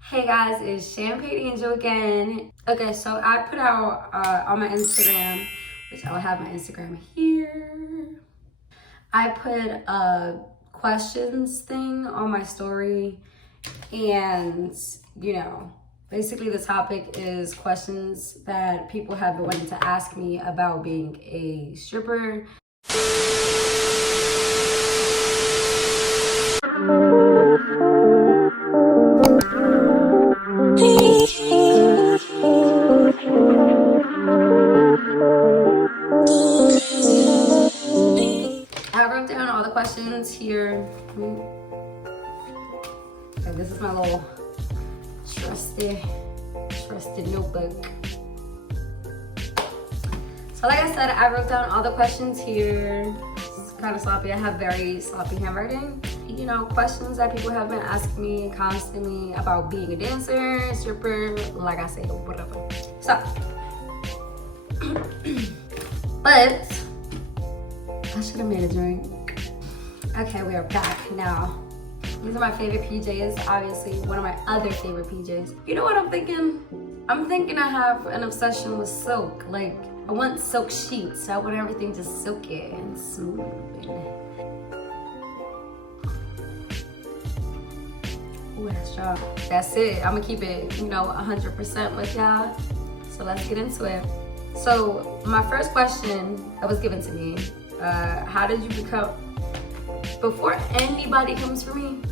Hey guys, it's Champagne Angel again. Okay, so I put out on my Instagram, which I'll have my Instagram here. I put a questions thing on my story, and basically the topic is questions that people have been wanting to ask me about being a stripper. I wrote down all the questions here. Okay, this is my little trusty notebook. So like I said, I wrote down all the questions here. It's kind of sloppy. I have very sloppy handwriting. Questions that people have been asking me constantly about being a dancer, stripper, like I said, whatever. So, but I should have made a drink. Okay, we are back now. These are my favorite PJs, obviously one of my other favorite PJs. You know what I'm thinking? I'm thinking I have an obsession with silk. Like, I want silk sheets. I want everything just silky and smooth. Ooh, that's strong. That's it. I'm gonna keep it, 100% with y'all. So let's get into it. So my first question that was given to me, how did you become, before anybody comes for me,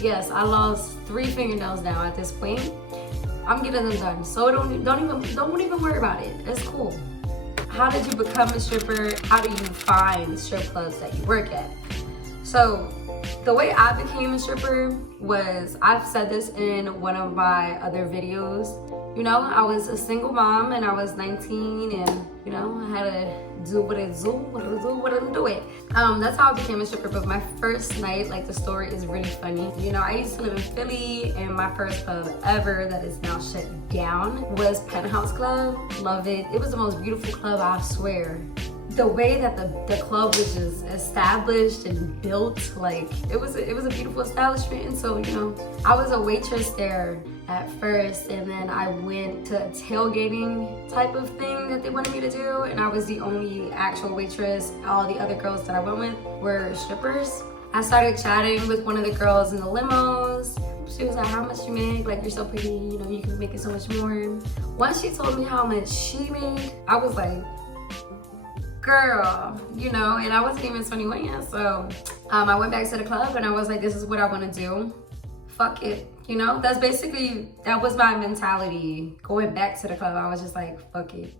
yes, I lost 3 fingernails now at this point. I'm getting them done, so don't even worry about it. It's cool. How did you become a stripper? How do you find strip clubs that you work at? So the way I became a stripper was, I've said this in one of my other videos. I was a single mom and I was 19 and, I had to do what it do it. That's how I became a stripper. But my first night, like, the story is really funny. I used to live in Philly and my first club ever that is now shut down was Penthouse Club. Love it. It was the most beautiful club, I swear. The way that the club was just established and built, like, it was a beautiful establishment. And so, I was a waitress there at first, and then I went to a tailgating type of thing that they wanted me to do, and I was the only actual waitress. All the other girls that I went with were strippers. I started chatting with one of the girls in the limos. She was like, how much you make? Like, you're so pretty, you can make it so much more. Once she told me how much she made, I was like, girl, and I wasn't even 21 yet. So I went back to the club and I was like, this is what I want to do. Fuck it. That was my mentality going back to the club. I was just like, fuck it.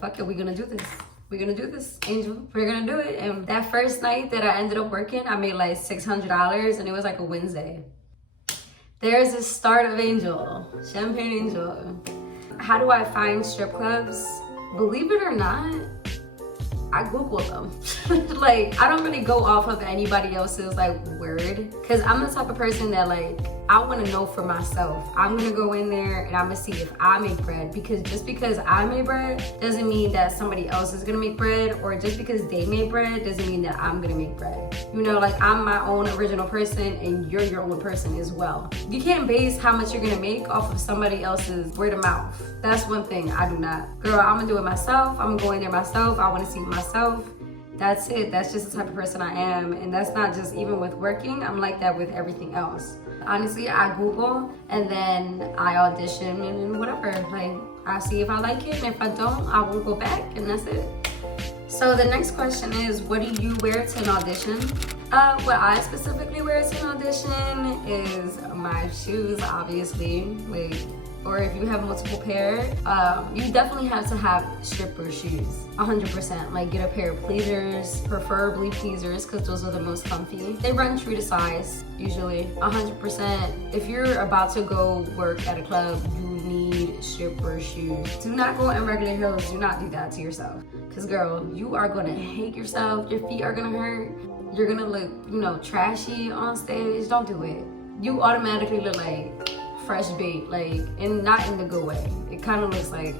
Fuck it, we're gonna do this. We're gonna do this, Angel. We're gonna do it. And that first night that I ended up working, I made like $600 and it was like a Wednesday. There's the start of Angel, Champagne Angel. How do I find strip clubs? Believe it or not, I Google them. Like, I don't really go off of anybody else's word, because I'm the type of person that I want to know for myself. I'm gonna go in there and I'm gonna see if I make bread, because just because I made bread doesn't mean that somebody else is gonna make bread, or just because they made bread doesn't mean that I'm gonna make bread. I'm my own original person and you're your own person as well. You can't base how much you're gonna make off of somebody else's word of mouth. That's one thing I do not. Girl, I'm gonna do it myself. I'm gonna go in there myself. I wanna see it myself. That's it. That's just the type of person I am. And that's not just even with working. I'm like that with everything else. Honestly, I Google and then I audition and whatever. I see if I like it, and if I don't, I won't go back, and that's it. So the next question is, what do you wear to an audition? What I specifically wear to an audition is my shoes, obviously. Or if you have multiple pair, you definitely have to have stripper shoes, 100%. Get a pair of pleasers, preferably pleasers, because those are the most comfy. They run true to size, usually, 100%. If you're about to go work at a club, you need stripper shoes. Do not go in regular heels. Do not do that to yourself. Because, girl, you are gonna hate yourself. Your feet are gonna hurt. You're gonna look, trashy on stage. Don't do it. You automatically look like fresh bait, and not in the good way. It kind of looks like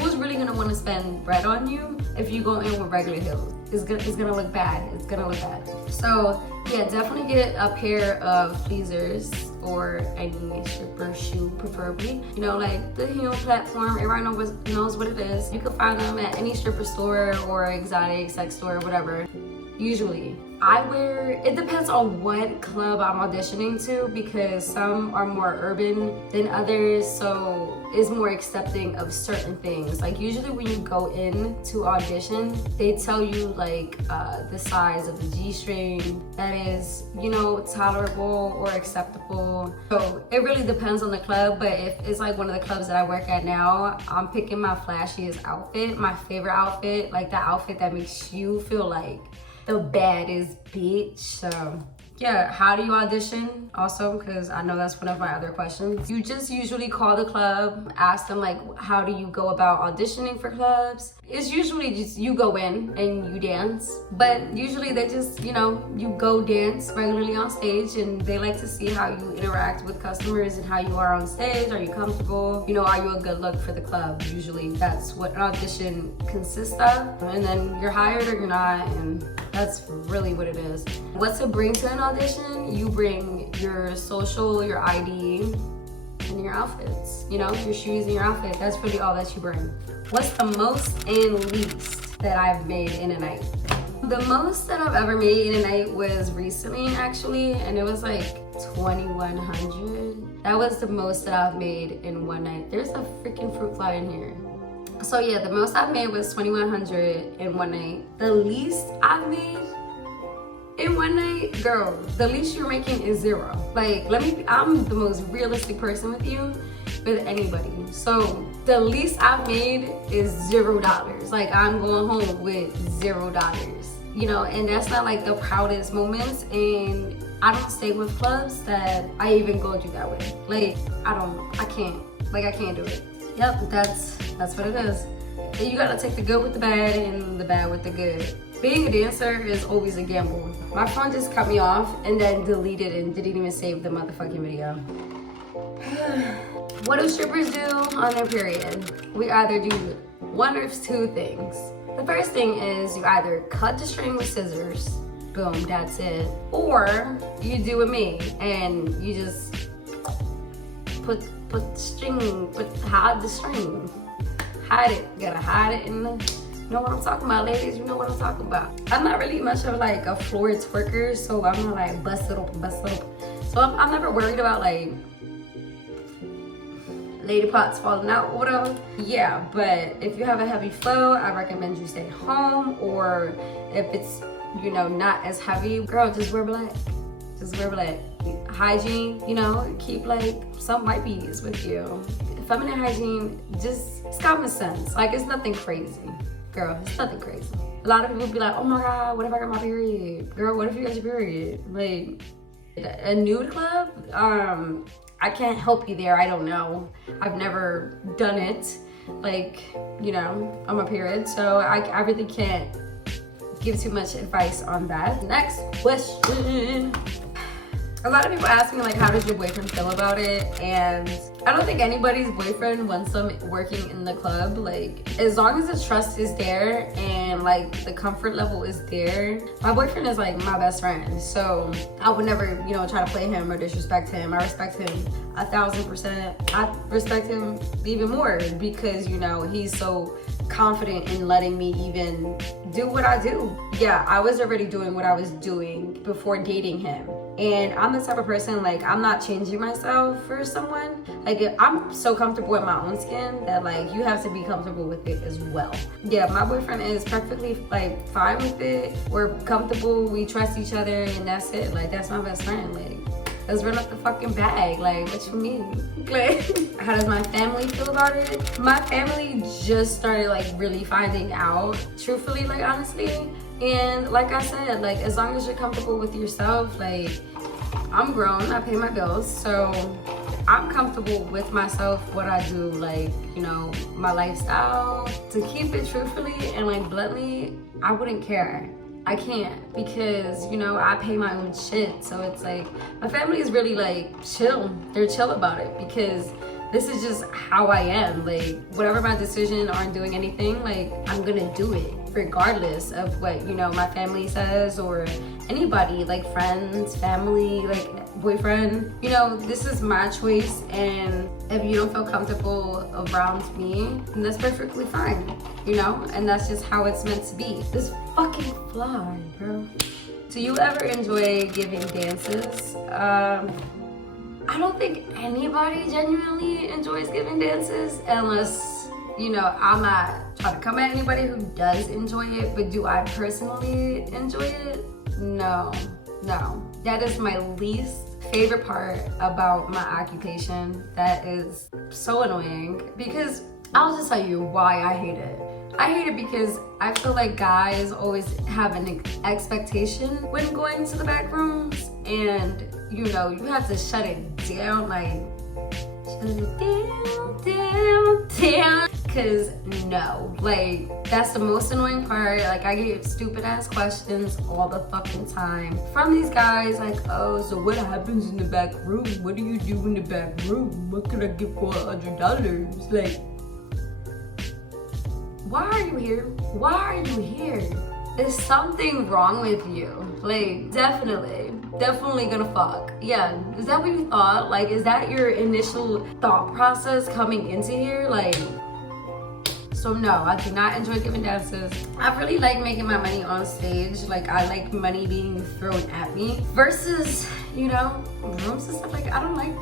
who's really gonna want to spend bread on you if you go in with regular heels? It's gonna look bad. It's gonna look bad. So yeah, definitely get a pair of pleasers or any stripper shoe, preferably. You know, like the heel platform, everybody knows what it is. You can find them at any stripper store or exotic sex store, whatever. Usually I wear, it depends on what club I'm auditioning to, because some are more urban than others, so it's more accepting of certain things. Like usually when you go in to audition, they tell you like the size of the G-string that is, you know, tolerable or acceptable. So it really depends on the club, but if it's like one of the clubs that I work at now, I'm picking my flashiest outfit, my favorite outfit, like the outfit that makes you feel like the baddest bitch. So yeah, how do you audition? Also, because I know that's one of my other questions. You just usually call the club, ask them like, how do you go about auditioning for clubs? It's usually just you go in and you dance, but usually they just, you know, you go dance regularly on stage, and they like to see how you interact with customers and how you are on stage. Are you comfortable? You know, are you a good look for the club? Usually that's what an audition consists of, and then you're hired or you're not, and that's really what it is. What to bring to an audition? You bring your social, your ID, and your outfits. You know, your shoes and your outfit. That's really all that you bring. What's the most and least that I've made in a night? The most that I've ever made in a night was recently, actually, and it was like 2,100. That was the most that I've made in one night. There's a freaking fruit fly in here. So yeah, the most I've made was 2,100 in one night. The least I've made in one night, girl, the least you're making is 0. Like, I'm the most realistic person with you, with anybody. So the least I've made is $0. Like, I'm going home with $0. You know, and that's not like the proudest moments, and I don't stay with clubs that I even go through that way. Like, I can't do it. Yep, that's what it is. And you gotta take the good with the bad and the bad with the good. Being a dancer is always a gamble. My phone just cut me off and then deleted and didn't even save the motherfucking video. What do strippers do on their period? We either do one of two things. The first thing is you either cut the string with scissors, boom, that's it. Or you do with me and you just hide the string. Hide it. You gotta hide it in the, you know what I'm talking about, ladies? You know what I'm talking about. I'm not really much of like a floor twerker, so I'm not like bust it open. So I'm never worried about like lady parts falling out or whatever. Yeah, but if you have a heavy flow, I recommend you stay home, or if it's, you know, not as heavy, girl, just wear black. Just wear black. Hygiene, you know, keep like some wipes with you. Feminine hygiene, just, it's common sense. Like, it's nothing crazy. Girl, it's nothing crazy. A lot of people be like, oh my God, what if I got my period? Girl, what if you got your period? Like, a nude club, I can't help you there, I don't know. I've never done it, like, you know, on my period, so I really can't give too much advice on that. Next question. A lot of people ask me like, how does your boyfriend feel about it? And I don't think anybody's boyfriend wants them working in the club. Like, as long as the trust is there and like the comfort level is there. My boyfriend is like my best friend, so I would never, you know, try to play him or disrespect him. I respect him 1,000%. I respect him even more because, you know, he's so confident in letting me even do what I do. Yeah, I was already doing what I was doing before dating him. And I'm the type of person, like, I'm not changing myself for someone. Like, I'm so comfortable with my own skin that, like, you have to be comfortable with it as well. Yeah, my boyfriend is perfectly, like, fine with it. We're comfortable, we trust each other, and that's it. Like, that's my best friend. Like, let's run up the fucking bag. Like, what you mean? Like, how does my family feel about it? My family just started, like, really finding out, truthfully, like, honestly. And like I said, like, as long as you're comfortable with yourself, like, I'm grown, I pay my bills, so I'm comfortable with myself, what I do, like, you know, my lifestyle. To keep it truthfully and like bluntly, I wouldn't care. I can't, because, you know, I pay my own shit. So it's like, my family is really like chill. They're chill about it because this is just how I am. Like, whatever my decision on doing anything, like, I'm gonna do it regardless of what, you know, my family says or anybody, like friends, family, like boyfriend. You know, this is my choice, and if you don't feel comfortable around me, then that's perfectly fine, you know? And that's just how it's meant to be. This fucking fly, bro. Do you ever enjoy giving dances? I don't think anybody genuinely enjoys giving dances unless, you know, I'm not trying to come at anybody who does enjoy it, but do I personally enjoy it? No. That is my least favorite part about my occupation. That is so annoying, because I'll just tell you why I hate it. I hate it because I feel like guys always have an expectation when going to the back rooms, and you know, you have to shut it down, like shut it down, cause no, like that's the most annoying part. Like, I get stupid ass questions all the fucking time from these guys, like, oh, so what happens in the back room? What do you do in the back room? What can I get for $100? Like, why are you here? Why are you here? Is something wrong with you? Like, definitely gonna fuck. Yeah, is that what you thought? Like, is that your initial thought process coming into here? Like, so no, I do not enjoy giving dances. I really like making my money on stage. Like, I like money being thrown at me versus, you know, rooms and stuff like that. I don't like,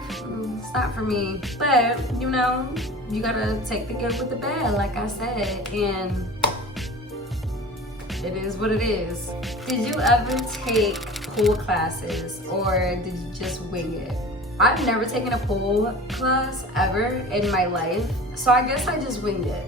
it's not for me. But, you know, you gotta take the good with the bad, like I said, and it is what it is. Did you ever take pole classes, or did you just wing it? I've never taken a pole class ever in my life, so I guess I just winged it.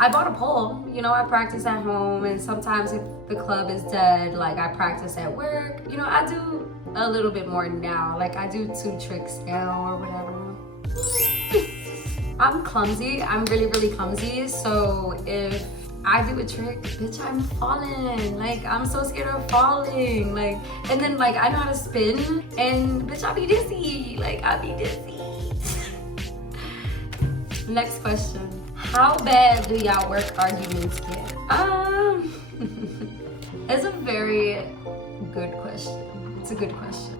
I bought a pole, you know, I practice at home, and sometimes if the club is dead, like, I practice at work. You know, I do a little bit more now. Like, I do 2 tricks now or whatever. I'm clumsy. I'm really clumsy. So if I do a trick, bitch, I'm falling. Like, I'm so scared of falling. Like, and then, like, I know how to spin, and bitch, I be dizzy. Like, I be dizzy. Next question. How bad do y'all work arguments get? It's a very good question. It's a good question.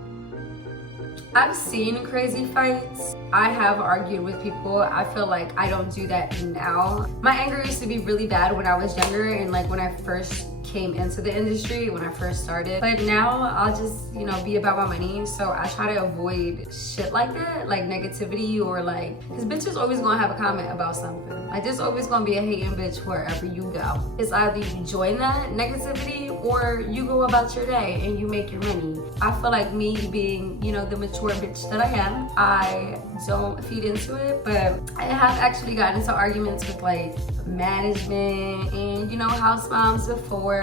I've seen crazy fights. I have argued with people. I feel like I don't do that now. My anger used to be really bad when I was younger, and like when I first came into the industry, when I first started. But now I'll just, you know, be about my money. So I try to avoid shit like that, like negativity, or like, because bitches always gonna have a comment about something. Like, there's always gonna be a hating bitch wherever you go. It's either you join that negativity or you go about your day and you make your money. I feel like me being, you know, the mature bitch that I am, I don't feed into it, but I have actually gotten into arguments with like management and, you know, house moms before,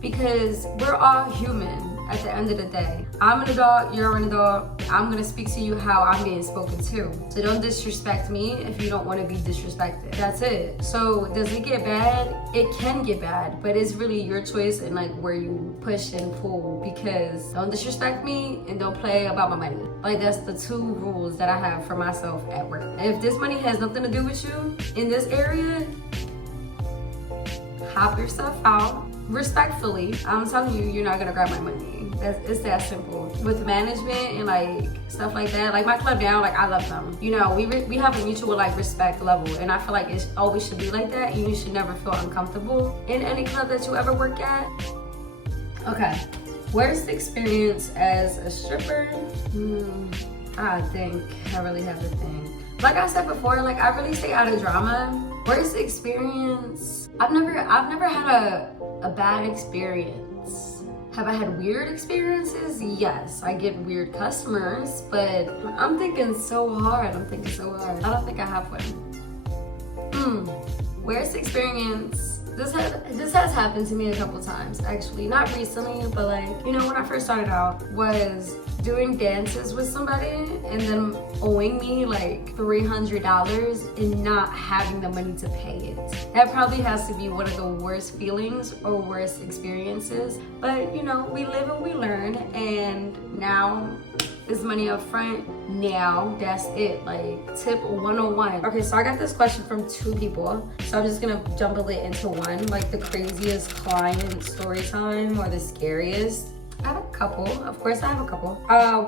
because we're all human at the end of the day. I'm an adult, you're an adult. I'm gonna speak to you how I'm being spoken to. So don't disrespect me if you don't wanna be disrespected. That's it. So does it get bad? It can get bad, but it's really your choice and like where you push and pull, because don't disrespect me and don't play about my money. Like, that's the 2 rules that I have for myself at work. If this money has nothing to do with you in this area, hop yourself out respectfully. I'm telling you, you're not gonna grab my money. It's that simple. With management and like stuff like that, like my club now, like I love them. You know, we have a mutual like respect level, and I feel like it always should be like that, and you should never feel uncomfortable in any club that you ever work at. Okay, worst experience as a stripper? I really have to think. Like I said before, like I really stay out of drama. Worst experience? I've never had a bad experience. Have I had weird experiences? Yes, I get weird customers, but I'm thinking so hard. I don't think I have one. Worst experience? This has happened to me a couple times, actually. Not recently, but like, you know, when I first started out, was doing dances with somebody and then owing me like $300 and not having the money to pay it. That probably has to be one of the worst feelings or worst experiences. But you know, we live and we learn, and now is money up front. Now that's it. Like tip 101. Okay, so I got this question from 2 people, so I'm just gonna jumble it into one, like the craziest client story time or the scariest. I have a couple, of course I have a couple.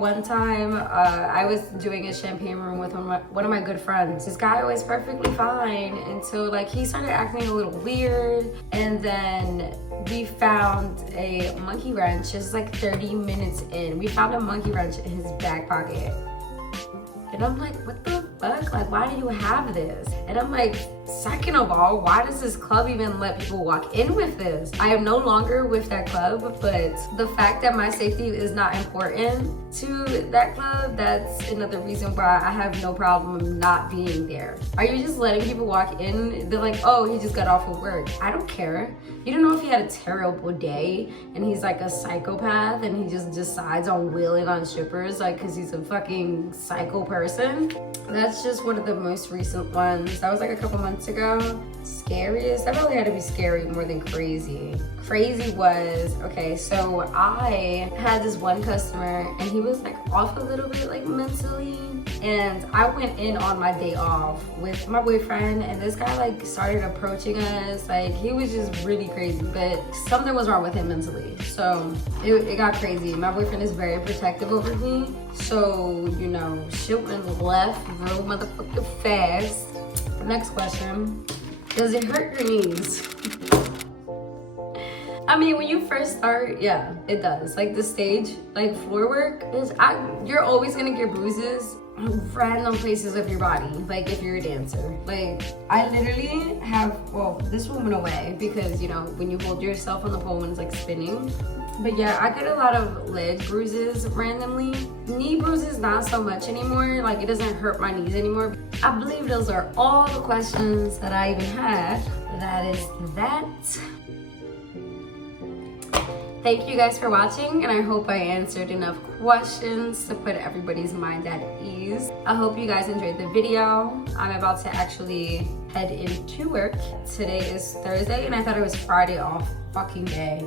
One time I was doing a champagne room with one of my good friends. This guy was perfectly fine until like he started acting a little weird, and then we found a monkey wrench just like 30 minutes in. We found a monkey wrench in his back pocket. And I'm like, what the fuck? Like, why do you have this? And I'm like, second of all, why does this club even let people walk in with this? I am no longer with that club, but the fact that my safety is not important to that club, that's another reason why I have no problem not being there. Are you just letting people walk in? They're like, oh, he just got off of work. I don't care. You don't know if he had a terrible day and he's like a psychopath and he just decides on wheeling on strippers like because he's a fucking psycho person. That's just one of the most recent ones. That was like a couple months ago. Scariest? That probably had to be scary more than crazy. Crazy was, okay, so I had this one customer and he was like off a little bit like mentally, and I went in on my day off with my boyfriend, and this guy like started approaching us. Like he was just really crazy, but something was wrong with him mentally. So it got crazy. My boyfriend is very protective over me. So, you know, shit went left real motherfucking fast. Next question. Does it hurt your knees? I mean, when you first start, yeah, it does. Like the stage, like floor work, you're always gonna get bruises random places of your body, like if you're a dancer. Like I literally have, well, this one went away because, you know, when you hold yourself on the pole when it's like spinning. But yeah, I get a lot of leg bruises randomly. Knee bruises, not so much anymore. Like it doesn't hurt my knees anymore. I believe those are all the questions that I even had. That is that. Thank you guys for watching, and I hope I answered enough questions to put everybody's mind at ease. I hope you guys enjoyed the video. I'm about to actually head into work. Today is Thursday, and I thought it was Friday off fucking day.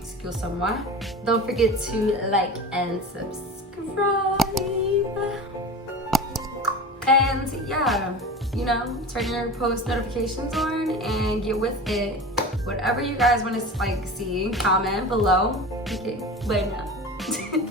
Excuse-moi. Don't forget to like and subscribe. And yeah, you know, turn your post notifications on and get with it. Whatever you guys want to like see, comment below. Okay, bye now.